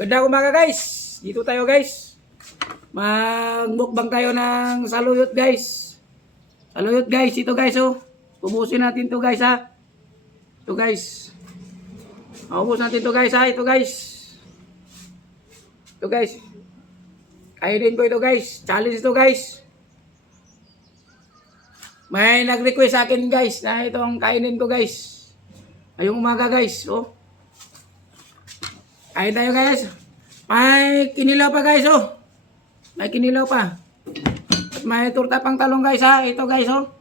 Ganda umaga guys. Dito tayo guys. Magmukbang tayo ng saluyot guys. Saluyot guys. Ito guys oh. Ubusin natin to guys ha. Ito guys. Ubus natin to guys ha. Ito guys. Ito guys. Kainin ko ito guys. Challenge to guys. May nag-request sa akin guys na itong kainin ko guys. Ngayong umaga guys. Oh. Kain tayo guys. May kinilaw pa guys oh. May kinilaw pa. At may turta pang talong guys ha. Ito guys oh.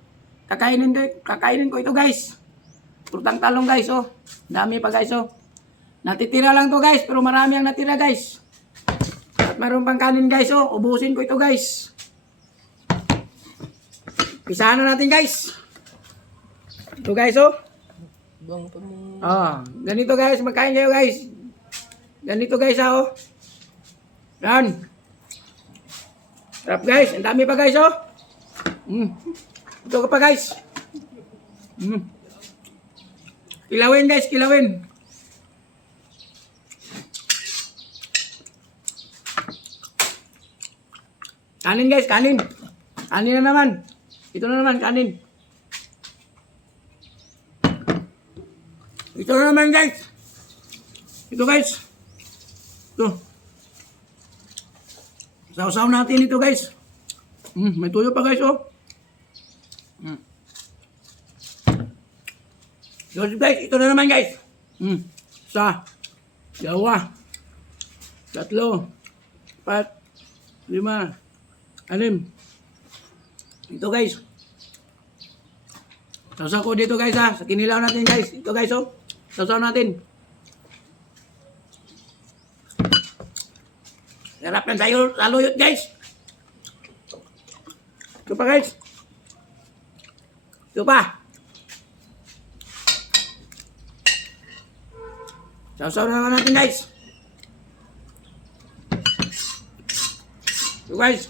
Kakainin ko ito guys. Turtang talong guys oh. Dami pa guys oh. Natitira lang to guys pero marami ang natira guys. At mayroon pang kanin guys oh. Ubusin ko ito guys. Pisahan na natin guys. Ito guys oh. Ganito guys. Magkain kayo guys. Ganito guys ha oh. Yan. Sarap guys. Ang dami pa guys oh. Ito ka pa guys. Kilawin guys. Kilawin. Kanin guys. Kanin. Kanin na naman. Ito na naman. Kanin. Ito na naman guys. Ito guys. Ito. Sausaw natin ito guys. May tuyo pa guys oh. Guys, ito na naman guys. Isa. Dalawa. Tatlo. 4. 5. 6. Ito guys. Sausaw ko dito guys ha. Sa kinilaw natin guys. Ito guys oh. Sausaw natin. Sarap ng saluyot guys. Ito pa guys. Ito pa. Sausaw na naman natin guys. Ito guys.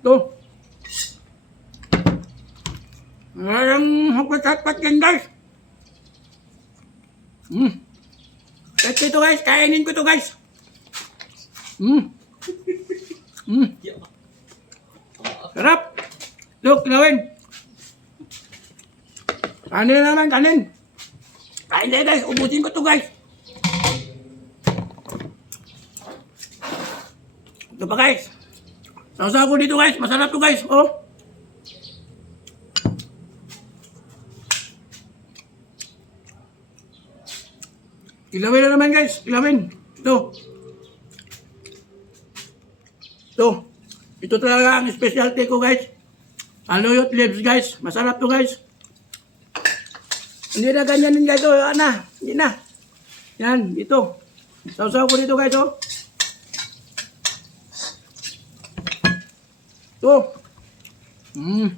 Ito. Marang hapat-hapat yan guys. Ito guys. Kainin ko ito guys. Sarap. Look, kilawin. Kanin na naman, kanin. Kain na guys, ubusin ko to guys. Ito pa guys. Sausaw ko dito guys, masarap to guys. Oh. Kilawin na naman guys, kilawin. Ito. Ito talaga ang specialty ko guys. Saluyot leaves guys. Masarap to guys. Hindi na ganyan guys. Oh, hindi na. Yan, ito. Sausaw ko dito guys oh. Ito.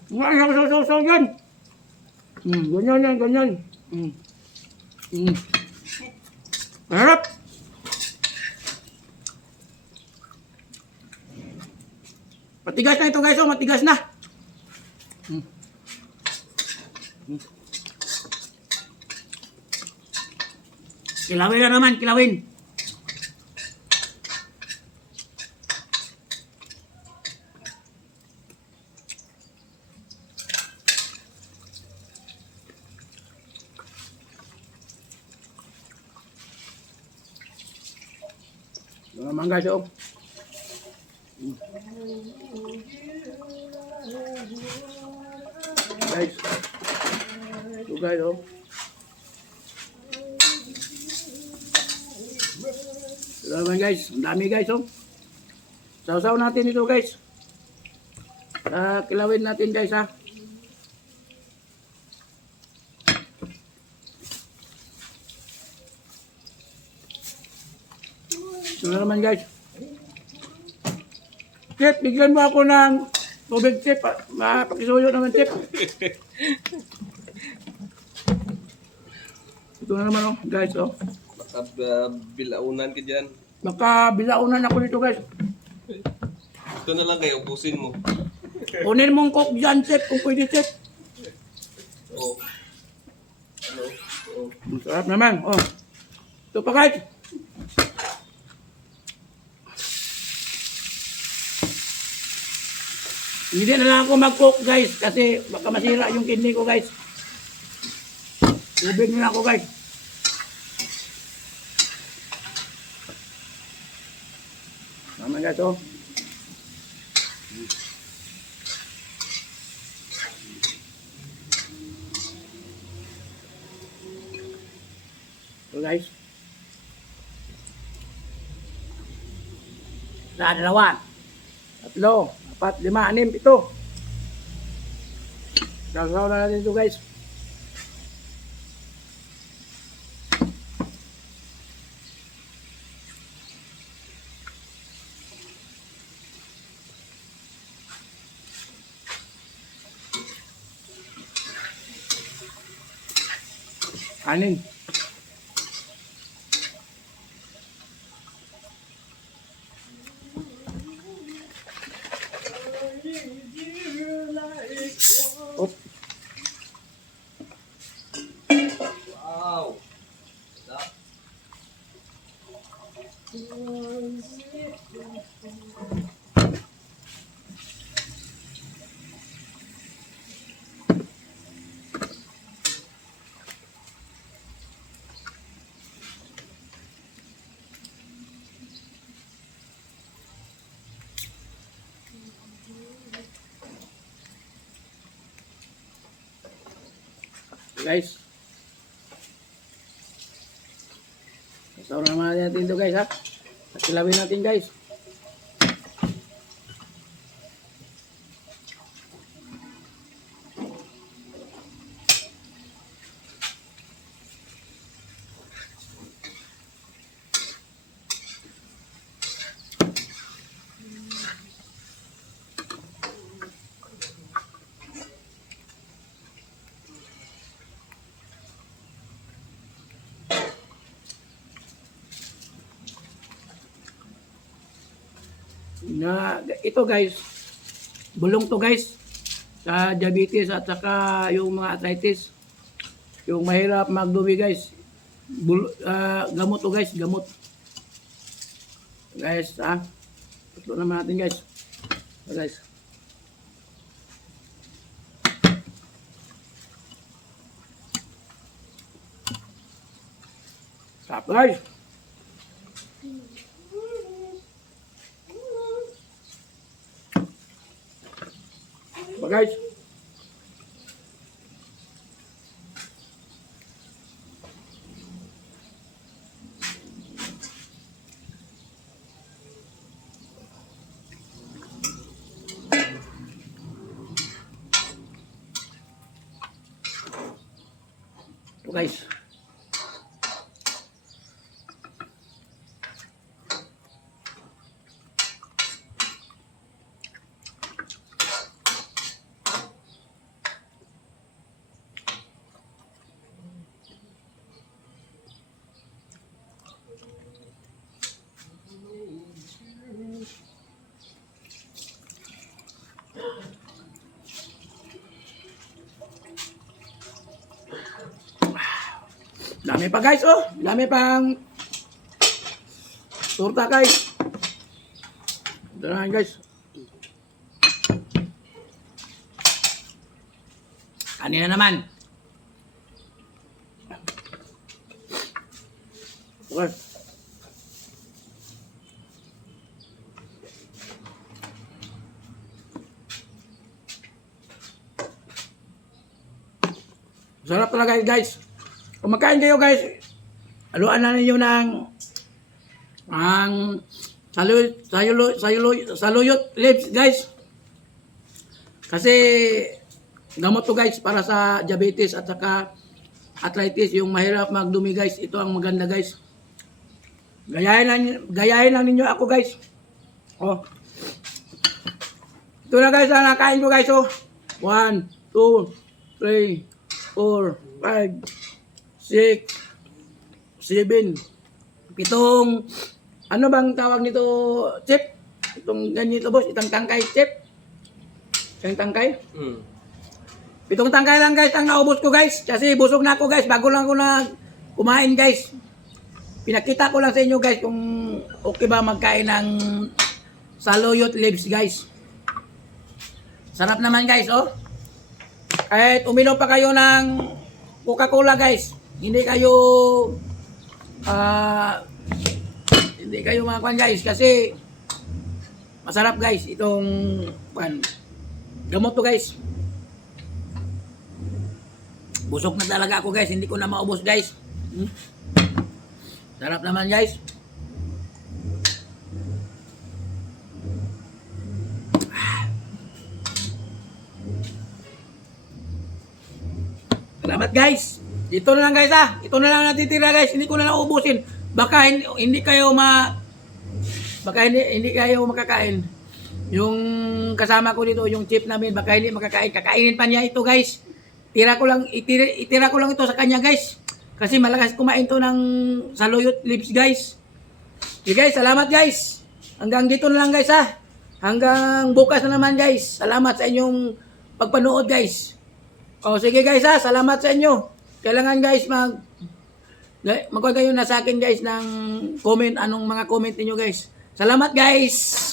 Sausaw yan. Ganyan yan, ganyan. Masarap. Matigas na ito guys, oh, matigas na. Kilawin na naman, kilawin. Ito naman guys, oh. Guys, ito guys oh. Ito naman guys, ang dami guys oh. Sausaw natin ito guys. Kilawin natin guys ha. Ito naman guys. Chef, bigyan mo ako ng tubig, Chef. Pakisuyo naman, Chef. Ito na naman, oh, guys, oh. Baka bilaunan ka dyan. Baka bilaunan ako dito, guys. Ito na lang kayo, ubusin mo. Kunin mong coke dyan, Chef, kung pwede, Chef. Oh. Masarap naman, oh. Ito pa, guys. Hindi na lang ako mag-cook guys kasi baka masira yung kidney ko guys. Tubig na ako guys. Tama guys oh. So guys. Dalawa. Tatlo. 4, 5, 6, 7. Sasaw na natin ito guys. Kanin. Op. Wow. Sarap. Guys. Sasaw naman natin ito guys ha. At kilawin natin guys. Na ito guys, bulong to guys sa diabetes at saka yung mga arthritis, yung mahirap magdumi guys. Gamot to guys, gamot guys ha. Ito naman natin guys. So, guys, sarap guys. Guys, ito guys. Dami pa guys oh. Dami pang torta guys. Ito na guys. Kanina naman. Okay. Sarap talaga guys. Kung magkain kayo guys, haluan na ninyo ng ang saluyot leaves guys. Kasi gamot to guys para sa diabetes at saka arthritis, yung mahirap magdumi guys. Ito ang maganda guys. Gayahin lang ninyo ako guys. Oh. Ito na guys ang nakain ko guys oh. 1, 2, 3, 4, 5, 6, 7, 7. Ano bang tawag nito, chip? Itong ganito boss, itang tangkay chip. Itang tangkay. 7 tangkay lang guys ang naubos ko guys. Kasi busog na ako guys, bago lang ako na kumain guys. Pinakita ko lang sa inyo guys kung okay ba magkain ng saluyot leaves guys. Sarap naman guys, oh. Kahit uminom pa kayo ng Coca-Cola guys, hindi kayo makakuan guys kasi masarap guys itong gamot to guys. Busog na talaga ako guys, hindi ko na maubos guys. Sarap naman guys. Salamat guys. Ito na lang guys ha. Ito na lang natitira guys. Hindi ko na lang ubusin. Baka hindi kayo hindi kayo makakain. Yung kasama ko dito, yung chip namin, baka hindi makakain. Kakainin pa niya ito guys. Itira ko lang ito sa kanya guys. Kasi malakas kumain to ng saluyot lips guys. Okay guys, salamat guys. Hanggang dito na lang guys ha. Hanggang bukas na naman guys. Salamat sa inyong pagpanood guys. O sige guys ha, salamat sa inyo. Kailangan guys magkuha kayo na sa akin guys ng comment, anong mga comment niyo guys. Salamat guys.